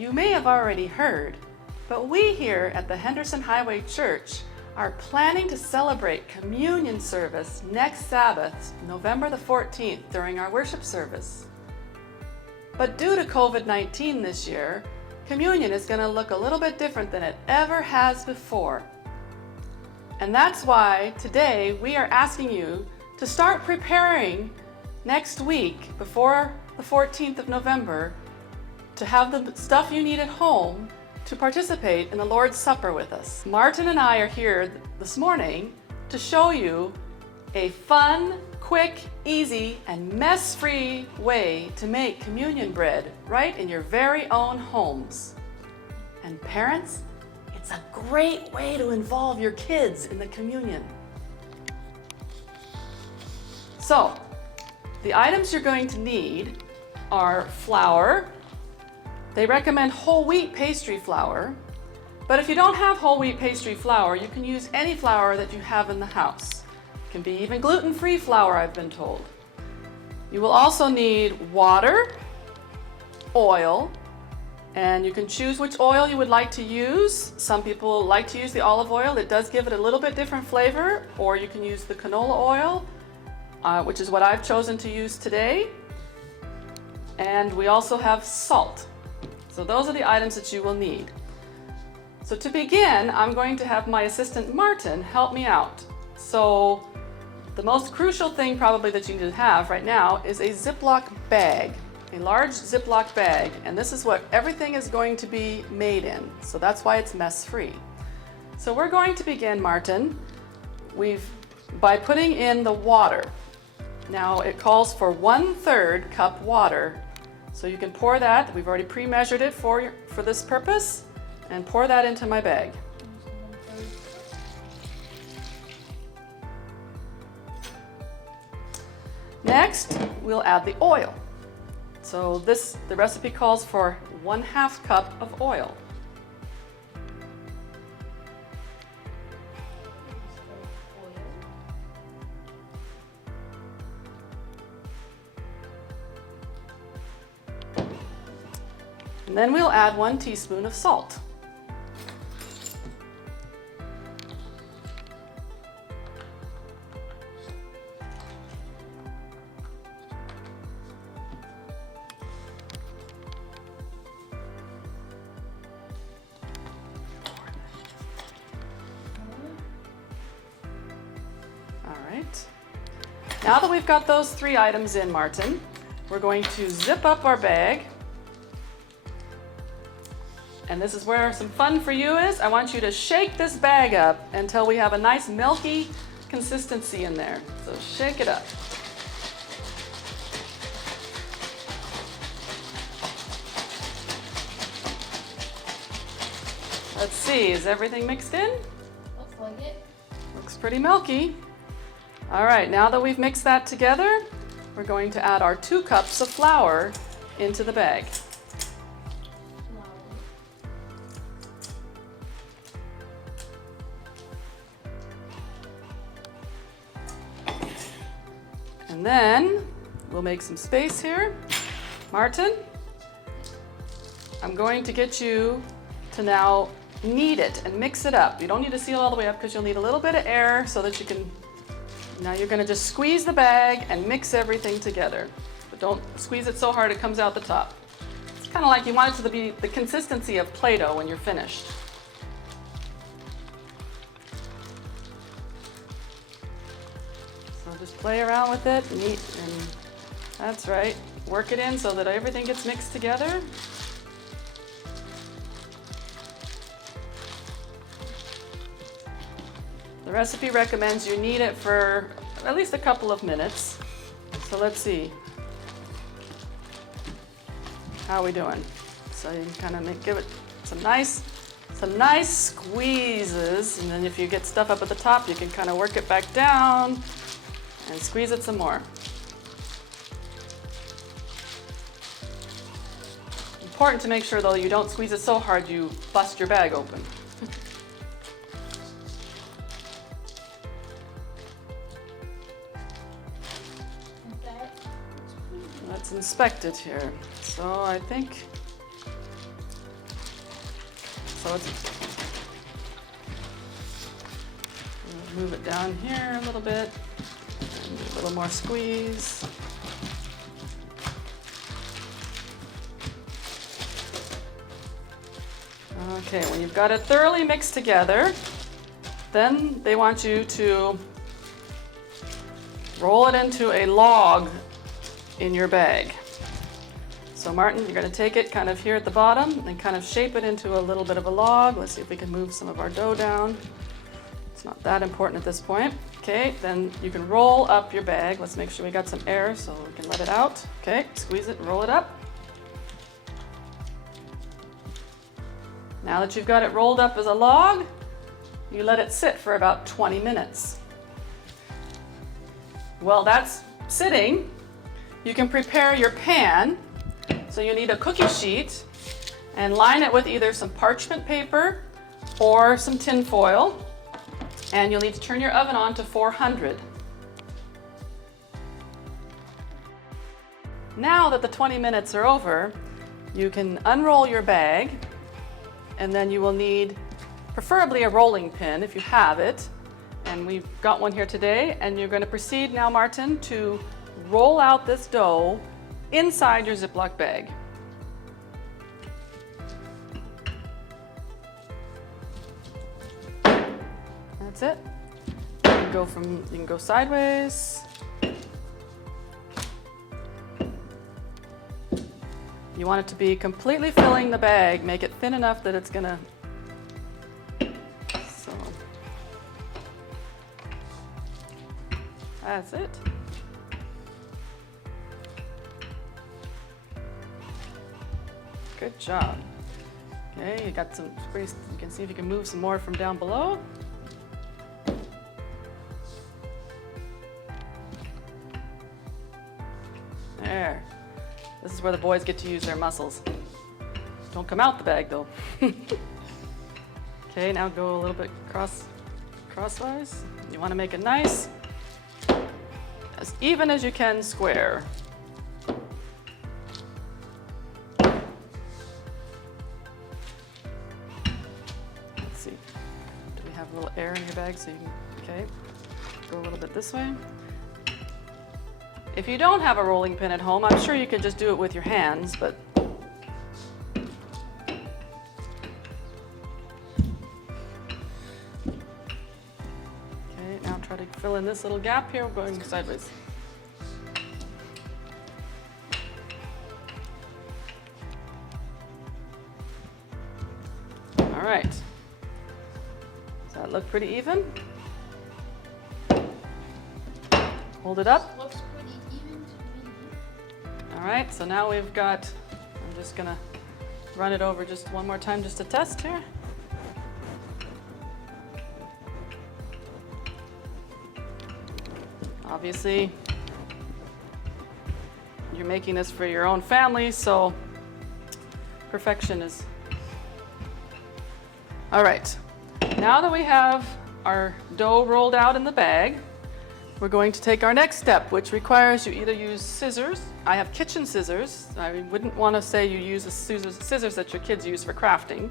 You may have already heard, but we here at the Henderson Highway Church are planning to celebrate communion service next Sabbath, November the 14th, during our worship service. But due to COVID-19 this year, communion is going to look a little bit different than it ever has before. And that's why today we are asking you to start preparing next week before the 14th of November to have the stuff you need at home to participate in the Lord's Supper with us. Martin and I are here this morning to show you a fun, quick, easy, and mess-free way to make communion bread right in your very own homes. And parents, it's a great way to involve your kids in the communion. So, the items you're going to need are flour. They recommend whole wheat pastry flour, but if you don't have whole wheat pastry flour, you can use any flour that you have in the house. It can be even gluten-free flour, I've been told. You will also need water, oil, and you can choose which oil you would like to use. Some people like to use the olive oil. It does give it a little bit different flavor, or you can use the canola oil, which is what I've chosen to use today. And we also have salt. So those are the items that you will need. So to begin, I'm going to have my assistant Martin help me out. So the most crucial thing probably that you need to have right now is a Ziploc bag, a large Ziploc bag, and this is what everything is going to be made in. So that's why it's mess-free. So we're going to begin, Martin, by putting in the water. Now it calls for 1/3 cup water. So you can pour that, we've already pre-measured it for this purpose, and pour that into my bag. Next, we'll add the oil. So the recipe calls for 1/2 cup of oil. And then we'll add 1 teaspoon of salt. All right. Now that we've got those 3 items in, Martin, we're going to zip up our bag. And this is where some fun for you is. I want you to shake this bag up until we have a nice milky consistency in there. So shake it up. Let's see, is everything mixed in? Looks like it. Looks pretty milky. All right, now that we've mixed that together, we're going to add our 2 cups of flour into the bag. And then we'll make some space here. Martin, I'm going to get you to now knead it and mix it up. You don't need to seal all the way up because you'll need a little bit of air so that you can, now you're going to just squeeze the bag and mix everything together. But don't squeeze it so hard it comes out the top. It's kind of like you want it to be the consistency of Play-Doh when you're finished. Just play around with it, and that's right. Work it in so that everything gets mixed together. The recipe recommends you knead it for at least a couple of minutes. So let's see. How are we doing? So you can kind of give it some nice squeezes, and then if you get stuff up at the top, you can kind of work it back down and squeeze it some more. Important to make sure though you don't squeeze it so hard you bust your bag open. Let's inspect it here. So I think So it's, move it down here a little bit, and do a little more squeeze. Okay, when you've got it thoroughly mixed together, then they want you to roll it into a log in your bag. So Martin, you're going to take it kind of here at the bottom and kind of shape it into a little bit of a log. Let's see if we can move some of our dough down. It's not that important at this point. Okay, then you can roll up your bag. Let's make sure we got some air so we can let it out. Okay, squeeze it and roll it up. Now that you've got it rolled up as a log, you let it sit for about 20 minutes. While that's sitting, you can prepare your pan. So you need a cookie sheet and line it with either some parchment paper or some tin foil. And you'll need to turn your oven on to 400. Now that the 20 minutes are over, you can unroll your bag, and then you will need preferably a rolling pin if you have it. And we've got one here today, and you're going to proceed now, Martin, to roll out this dough inside your Ziploc bag. That's it. You can go sideways. You want it to be completely filling the bag. Make it thin enough that it's gonna. So that's it. Good job. Okay, you got some space. You can see if you can move some more from down below. There. This is where the boys get to use their muscles. Don't come out the bag though. Okay, now go a little bit crosswise. You want to make it nice, as even as you can square. Let's see. Do we have a little air in your bag so you can, okay, go a little bit this way. If you don't have a rolling pin at home, I'm sure you could just do it with your hands, but okay, now try to fill in this little gap here. We're going sideways. All right. Does that look pretty even? Hold it up. All right, so now we've got, I'm just gonna run it over just one more time just to test here. Obviously, you're making this for your own family, so perfection is. All right, now that we have our dough rolled out in the bag, we're going to take our next step, which requires you either use scissors. I have kitchen scissors. I wouldn't want to say you use the scissors that your kids use for crafting.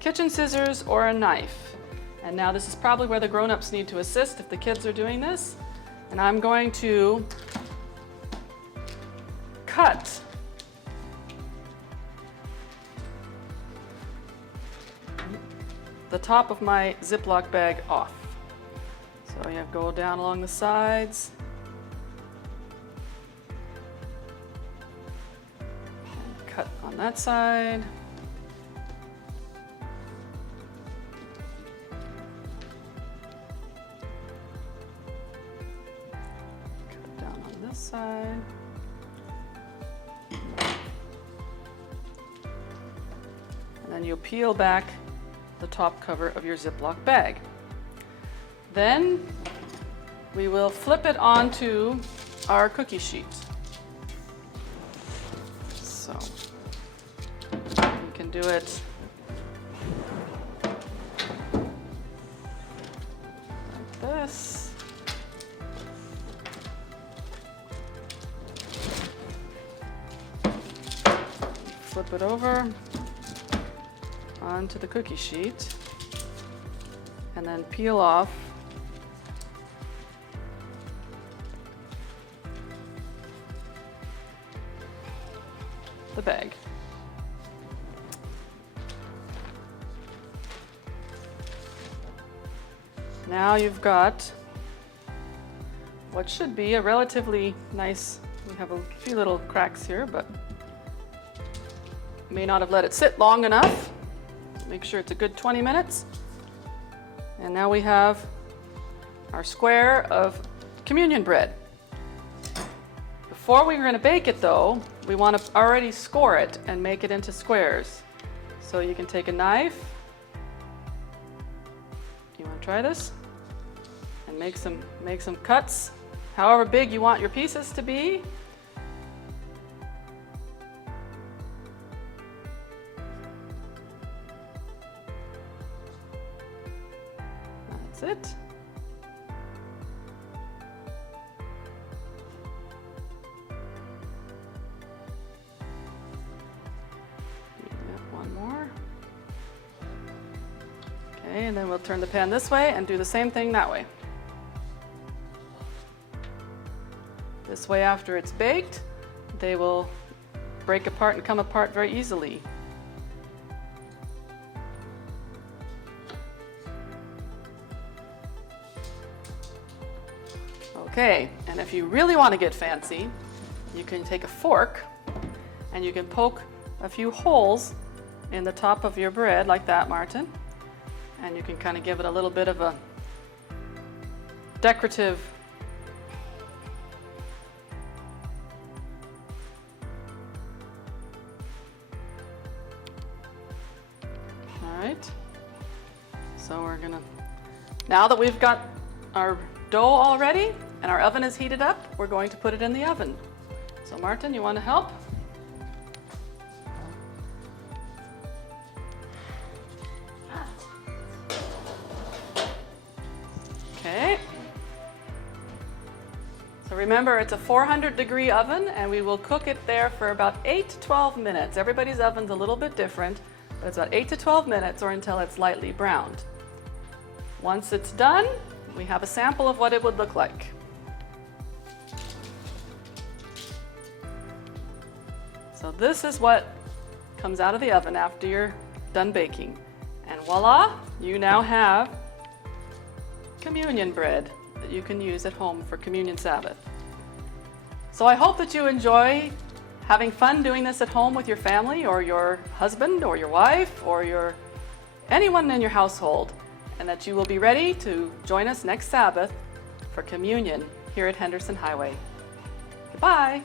Kitchen scissors or a knife. And now this is probably where the grown-ups need to assist if the kids are doing this. And I'm going to cut the top of my Ziploc bag off. So you have to go down along the sides. And cut on that side. Cut it down on this side. And then you'll peel back the top cover of your Ziploc bag. Then we will flip it onto our cookie sheet. So you can do it like this. Flip it over onto the cookie sheet and then peel off the bag. Now you've got what should be a relatively nice, we have a few little cracks here, but may not have let it sit long enough. Make sure it's a good 20 minutes. And now we have our square of communion bread. Before we're going to bake it though, we want to already score it and make it into squares. So you can take a knife. You want to try this? And make some cuts, however big you want your pieces to be. That's it. One more. Okay, and then we'll turn the pan this way and do the same thing that way. This way, after it's baked, they will break apart and come apart very easily. Okay, and if you really want to get fancy, you can take a fork and you can poke a few holes in the top of your bread like that, Martin. And you can kind of give it a little bit of a decorative So we're gonna, now that we've got our dough all ready and our oven is heated up, we're going to put it in the oven. So Martin, you want to help? Okay. So remember, it's a 400-degree oven and we will cook it there for about 8 to 12 minutes. Everybody's oven's a little bit different, but it's about 8 to 12 minutes or until it's lightly browned. Once it's done, we have a sample of what it would look like. So this is what comes out of the oven after you're done baking. And voila, you now have communion bread that you can use at home for Communion Sabbath. So I hope that you enjoy having fun doing this at home with your family or your husband or your wife or anyone in your household, and that you will be ready to join us next Sabbath for communion here at Henderson Highway. Goodbye.